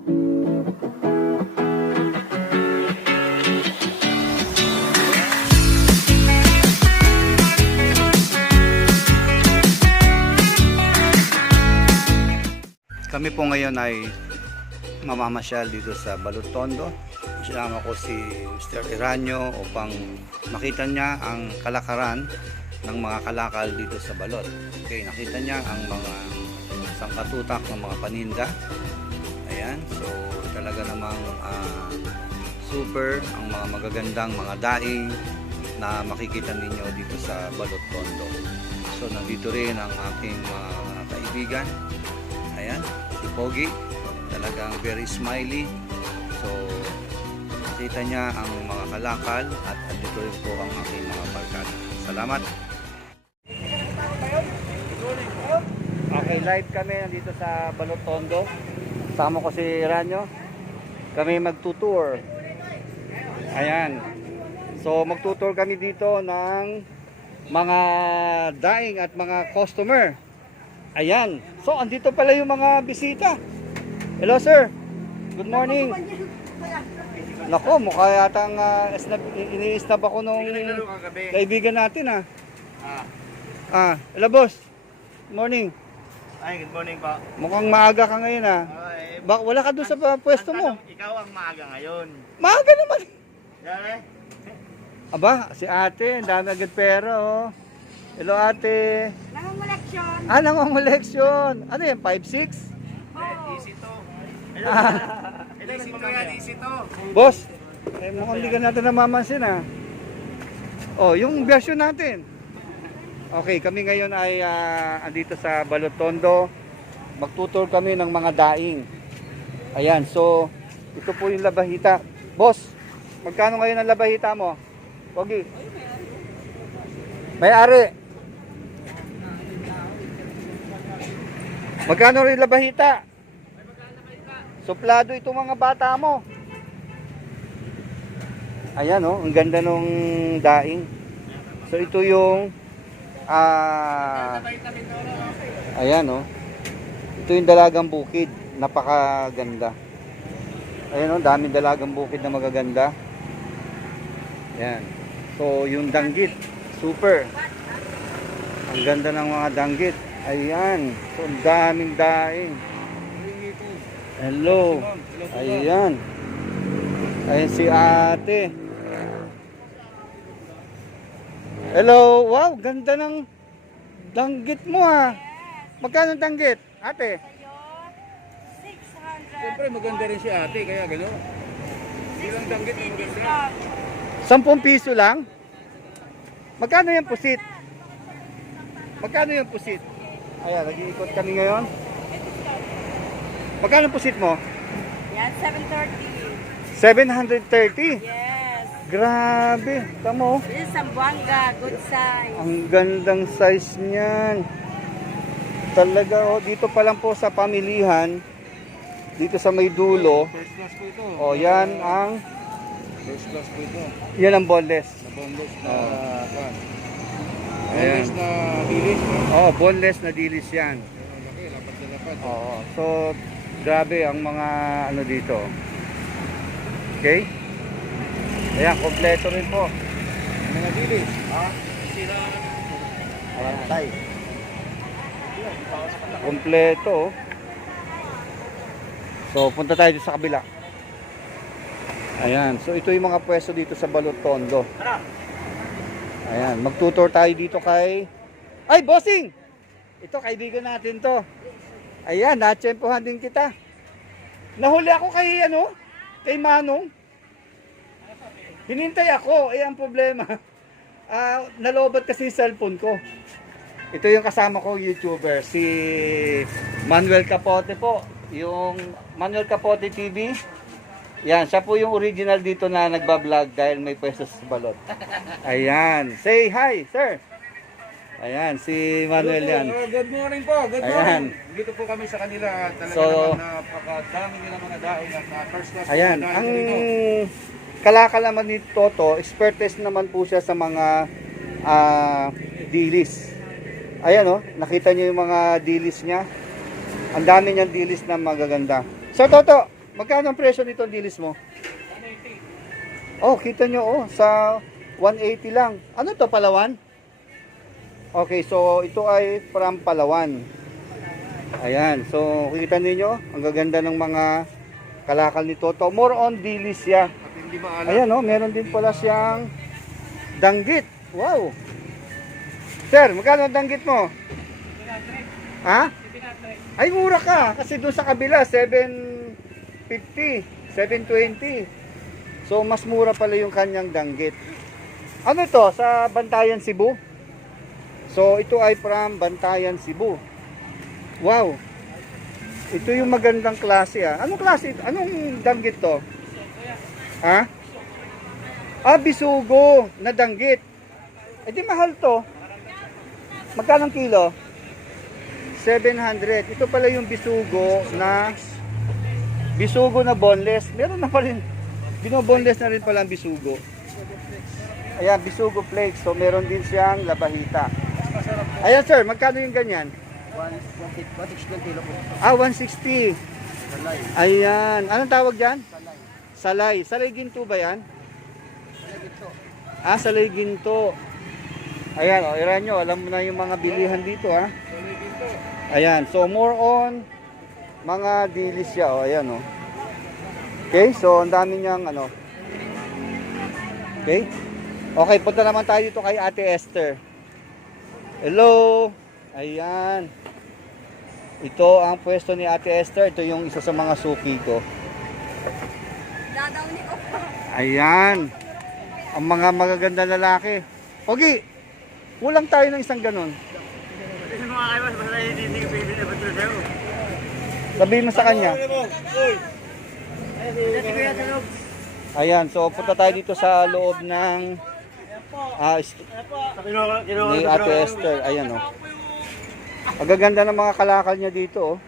Kami po ngayon ay mamamasyal dito sa Balot Tondo. Sinama ko si Mr. Iranyo upang makita niya ang kalakaran ng mga kalakal dito sa Balot. Okay, nakita niya ang mga sangkatutak ng mga paninda. Ayan, so talaga namang super ang mga magagandang mga daing na makikita ninyo dito sa Balot Tondo. So nandito rin ang aking mga kaibigan. Ayan, si Pogi, talagang very smiley. So, nakita niya ang mga kalakal at dito rin po ang aking mga barkada. Salamat! Okay, live kami nandito sa Balot Tondo. Kasama ko si Ranyo. Kami magtutour. Ayan. So, magtutour kami dito ng mga daing at mga customer. Ayan. So, andito pala yung mga bisita. Hello, sir. Good morning. Nako, mukha yatang ini-snap ako nung kaibigan natin, hello, boss. Good morning. Ay, good morning po. Mukhang maaga ka ngayon, wala ka doon sa pwesto mo. Ikaw ang maaga ngayon. Maaga naman. Dami? Aba, si ate, ang dami agad pera, oh. Hello, ate. Nangunguleksyon. Nangunguleksyon. Ano yan, 5-6? Easy to. Easy to yan, easy to. Boss, mukhang hindi ka natin namamansin, Oh, yung version natin. Okay, kami ngayon ay andito sa Balot Tondo. Magtutour kami ng mga daing. Ayan, so ito po yung labahita. Boss, magkano ngayon ang labahita mo? Pogi. May-ari. Magkano rin labahita? Suplado itong mga bata mo. Ayan, oh, ang ganda nung daing. So ito yung ayan, oh. Ito yung dalagang bukid, napakaganda. Ayan, oh, daming dalagang bukid na magaganda. Ayan. So yung danggit, super. Ang ganda ng mga danggit. Ayan. So ang daming daing. Hello. Ayan. Ayan si ate. Hello. Wow, ganda ng danggit mo, Magkano ang danggit, ate? 600. Siyempre maganda rin si ate, kaya gano'n. Ilang danggit mo maganda. 10 piso lang? Magkano yung pusit? Magkano yung pusit? Ayan, nag-iikot kami ngayon. Magkano yung pusit mo? Yan, 730. 730. Yes. Grabe. Tamo. This is Zamboanga, good size. Ang gandang size niyan. Talaga, oh, dito pa lang po sa pamilihan, dito sa may dulo. First class po ito. Oh, yan ang First class po ito. yan ang boneless. Na boneless na kan. Ayan. Boneless na bilis. Oh, boneless na dilis yan. Laki, lapat na lapat. Oo. So, grabe ang mga ano dito. Okay? Ayan, kompleto rin po. Mga bilis. Sira. Tay. Kompleto. So, punta tayo dito sa kabila. Ayan. So, ito yung mga pwesto dito sa Balot Tondo. Ayan. Magtutour tayo dito kay... Ay, bossing! Ito, kaibigan natin to. Ayan, natsempohan din kita. Nahuli ako kay, kay Manong. Hinintay ako. Ang problema. Nalobat kasi yung cellphone ko. Ito yung kasama ko, YouTuber. Si Manuel Capote po. Yung Manuel Capote TV. Yan, siya po yung original dito na nagbablog dahil may pwesto sa Balot. Ayan. Say hi, sir. Ayan, si Manuel yan. Good morning po. Good Ayan. morning. Dito po kami sa kanila. Talaga So, naman napakadami nila mga daing at first class. Ayan, mga daing ang dito. kalakal naman ni Toto, expertise naman po siya sa mga dilis. Ayan, nakita niyo yung mga dilis niya. Ang dami niyang dilis na magaganda. So Toto, Magkano ang presyo nito ang dilis mo? Oh, kita nyo, oh, sa 180 lang. Ano to, Palawan? Okay, so ito ay from Palawan. Ayan, so kita niyo ang gaganda ng mga kalakal ni Toto. More on dilis siya. At hindi maalam. Ayan, oh, meron din pala siyang danggit. Wow. Sir, magkano ang danggit mo? Ha? Ay, mura ka. Kasi doon sa kabila, 750, 720. So, mas mura pala yung kanyang danggit. Ano to? Sa Bantayan, Cebu? So, ito ay from Bantayan, Cebu. Wow. Ito yung magandang klase, ah. Anong klase ito? Anong danggit to? Ha? Ah, bisugo na danggit. Eh di mahal to. Magkano ang kilo? 700. Ito pala yung bisugo na boneless. Meron na pa rin. Boneless na rin pala ang bisugo. Ayan, bisugo flakes. So meron din siyang labahita. Ayan sir, magkano yung ganyan? 160 kilo po. Ah, 160. Salay. Ayan. Anong tawag dyan? Salay. Salay ginto ba yan? Ah, salay ginto. Ayan, o, iran nyo. Alam mo na yung mga bilihan dito, ha? Ayan, so more on mga dilis siya, o. Ayan, o. Okay, so ang dami niyang, ano. Okay? Okay, punta naman tayo dito kay Ate Esther. Hello. Ayan. Ito ang pwesto ni Ate Esther. Ito yung isa sa mga suki ko. Dadaw ni Opa. Ayan. Ang mga magaganda lalaki. Pogi, kulang tayo ng isang ganun. Kasi mga kaiwas, basta hindi ko bibili na ba't sa'yo. Sabihin mo sa kanya. Ayan, so punta tayo dito sa loob ng ni Ate Esther. Ayan, oh. Ang gaganda ng mga kalakal niya dito, oh.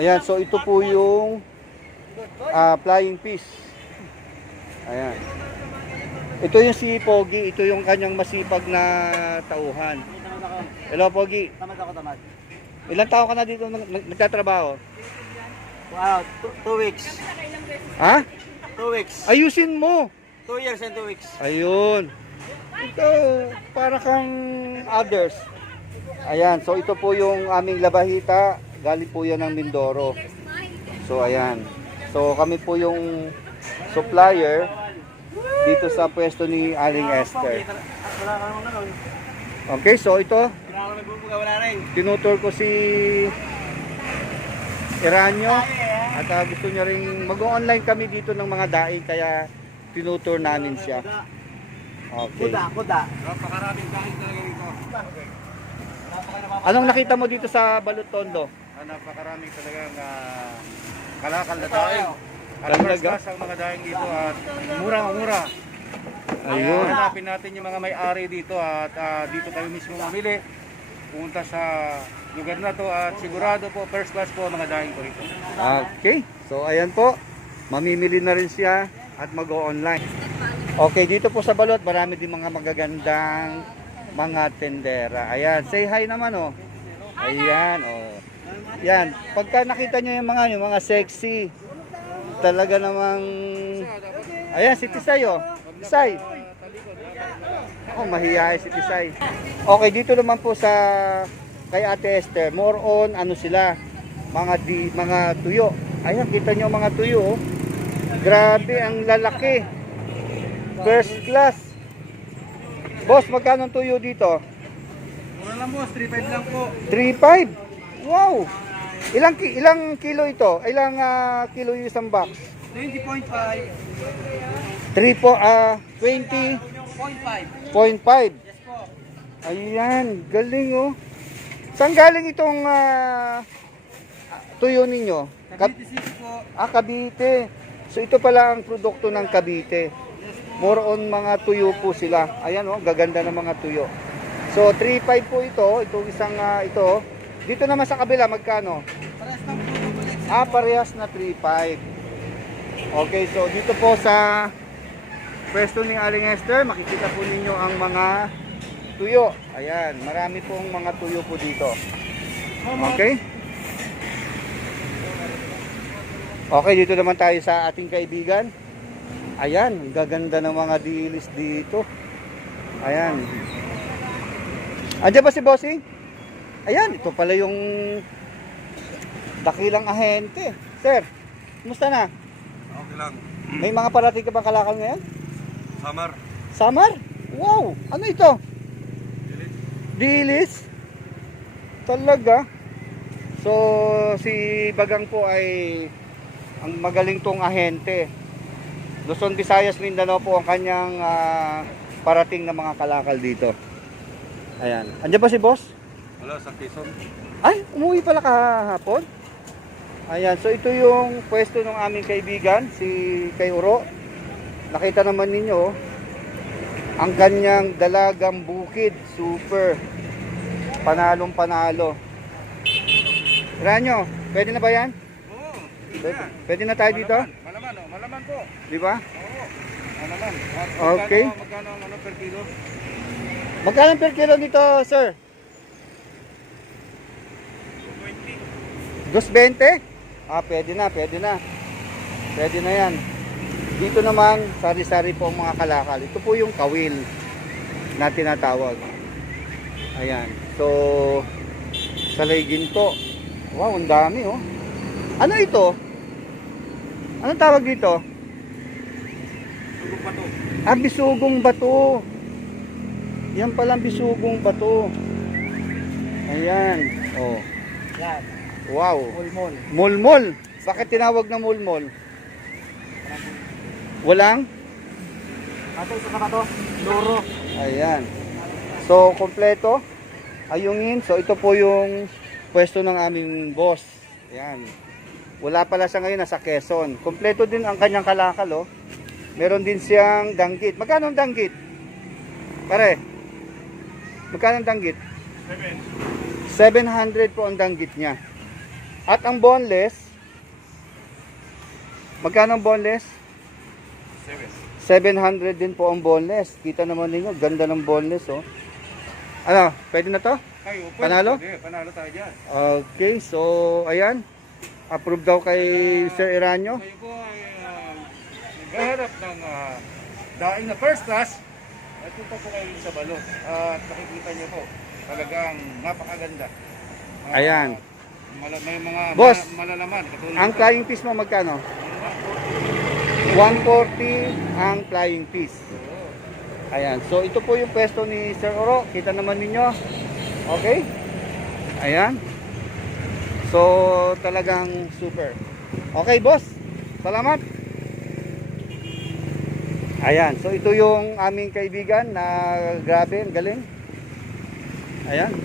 Ayan, so ito po yung flying fish. Ayan. Ito yung si Pogi, ito yung kanyang masipag na tauhan. Hello Pogi. Tamad ako, tamad. Ilang taon ka na dito nagtatrabaho? Wow, 2 weeks. Ha? 2 weeks. Ayusin mo. 2 years and 2 weeks. Ayun. Ito, para kang others. Ayan, so ito po yung aming labahita. Galing po yan ng Mindoro. So ayan. So kami po yung supplier dito sa pwesto ni Aling Esther. Wala ka naman nun. Okay, so ito, Wala ka nagbubuga, wala rin. tinutur ko si Iranyo at gusto niya rin mag-online kami dito ng mga daing kaya tinutur namin siya. Okay. Kuda. Napakaraming dahil talaga dito. Anong nakita mo dito sa Balutondo? Napakaraming talagang kalakal na dahil. At Talaga? first class ang mga dahil dito at mura. Ayun. Hanapin natin yung mga may-ari dito at dito kayo mismo mamili. Pumunta sa lugar na to at sigurado po first class po ang mga dahil ko rito. Okay, so ayan po, mamimili na rin siya at mag-o-online. Okay, dito po sa Balot, marami din mga magagandang mga tendera. Ayan, say hi naman, oh. Ayan, oh. Yan, pagka nakita nyo yung mga sexy, talaga namang, ayan, si Tisay, oh. Tisay. Oh, mahihayi si Tisay. Okay, dito naman po sa kay Ate Esther, more on ano sila, mga tuyo. Ayan, kita nyo mga tuyo, oh. Grabe, ang lalaki. First class. Boss, magkano ang tuyo dito? Mura lang boss, 3.5 lang po. 3.5. Wow. Ilang kilo ito? Ilang kilo yung isang box? 20.5. 20.5. 0.5. Ayan, galing oh. Saan galing itong tuyo ninyo? Cavite City po. Cavite. So ito pala ang produkto ng Cavite. More on mga tuyo po sila. Ayan oh, gaganda ng mga tuyo. So 3.5 po ito, itong isang ito. Dito naman sa kabila magkano? Parehas lang po ulit. Parehas na 3.5. Okay, so dito po sa pwesto ni Aling Esther, makikita po ninyo ang mga tuyo. Ayan, marami pong mga tuyo po dito. Okay? Okay, dito naman tayo sa ating kaibigan. Ayan, ang gaganda ng mga dilis dito. Ayan. Andiyan ba si Bossing? Ayan, ito pala yung dakilang ahente. Sir, kumusta na? Okay lang. May mga parating ka bang kalakal ngayon? Summer. Samar? Wow! Ano ito? Dilis? Talaga? So, si Bagang po ay ang magaling tong ahente. Luzon, Visayas, Mindanao po ang kanyang parating na mga kalakal dito. Ayan. Andiyan ba si boss? Wala sa Quezon. Ay, umuwi pala kahapon. Ayan, so ito yung pwesto ng aming kaibigan, si Kay Uro. Nakita naman ninyo, oh, ang kanyang dalagang bukid, super. Panalong panalo. Ranyo, pwede na ba yan? Oo. Pwede na tayo dito? Malaman, oh. Malaman po. Di ba? Oo. Malaman. Okay. Magkano ang ano per kilo? Magkano per kilo dito, sir? 220? Ah, pwede na, pwede na. Pwede na yan. Dito naman, sari-sari po ang mga kalakal. Ito po yung kawil na tinatawag. Ayan. So, salay ginto. Wow, ang dami, oh. Ano ito? Anong tawag dito? Tugog pa to. Ah, bisugong bato. Yan palang bisugong bato. Ayan. Oh. Yan. Wow. Ulmol. Mulmol. Bakit tinawag na mulmol? Walang? Ato, isa ka to. Luro. Ayan. So, kompleto. Ayungin. So, ito po yung pwesto ng aming boss. Ayan. Wala pala siya ngayon, nasa Quezon. Kompleto din ang kanyang kalakal, oh. Meron din siyang danggit. Magkano ang danggit? Pare. Magkano ang danggit? 700 po ang danggit niya. At ang boneless, magkano ang boneless? 700 din po ang boneless. Kita naman ninyo, ganda ng boneless, oh. Ano, pwede na to? Ay, pwede, Panalo? Pwede. Panalo tayo dyan. Okay, so ayan. Approve daw kay Sir Iranyo. Kayo po ay naghaharap ng daing na first class. At punta po kayo sa balot. At nakikita niyo po, talagang napakaganda. Ayan. May mga Boss, malalaman. Katulad Ang nito. flying fish mo magkano? 140 ang flying fish. Ayan. So ito po yung pwesto ni Sir Oro. Kita naman ninyo. Okay? Ayan. So talagang super. Okay, boss. Salamat. Ayan. So ito yung aming kaibigan na grabe, ang galing. Ayan.